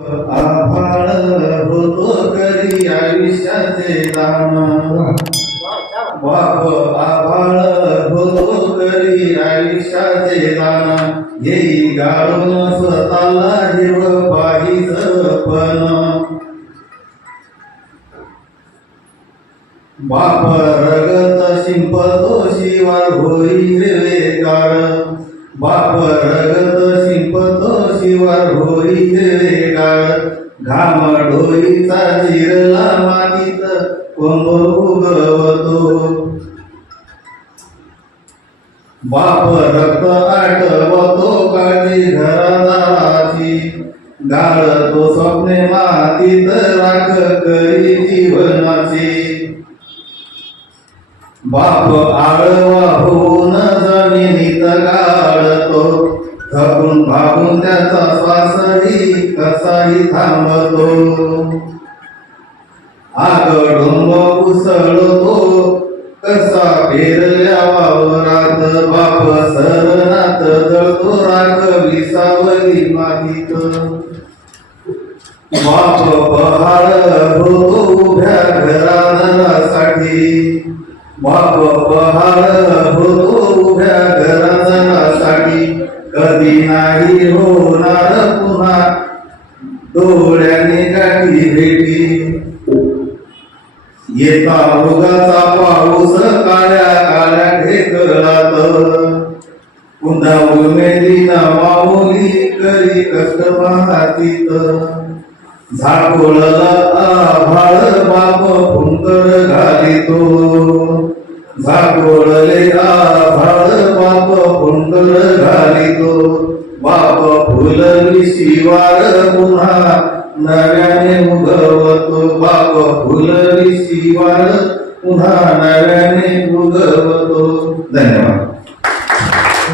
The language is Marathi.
आभाळ होतो करी आयुष्याचे दान बाप आभाळ होतो करी आयुष्याचे दान येई गाळून स्वतःला जीव पाहिज पण. बाप रगत शिंपतो शिवार होई रे काळ बाप रगत शिंपतो शिवार होई रे घाम डोईचा चिरला मातीत. कोंब उगवतो. बाप रक्त आठवतो काळजी घरादाराची गाळतो स्वप्ने मातीत राख करी जीवनाची. बाप आळवा हो थकून भागून त्याचा श्वासही कसाही थांबतो. आगडून उसळतो कसा फेरल्या वावरात बाप सरनात जळतो राख विसावली मातीत. बाप पहाड होतो उभ्या घरासाठी बाप पहाड होतो उभ्या घरासाठी नाही होणार पुन्हा. डोळ्याने गाठी भेटी. येता मृगाचा पाऊस काळ्या काळ्या ढेकळात पुन्हा उमेदीना माऊली करी कष्ट पाहतीत. झाकोळला आभाळ बाप फुंकर घालितो. झाकोळले आभाळ बाप फुंकर घालितो. बाप फुलली शिवार पुन्हा. नव्याने उगवतो बाप फुलली शिवार पुन्हा. नव्याने उगवतो. धन्यवाद.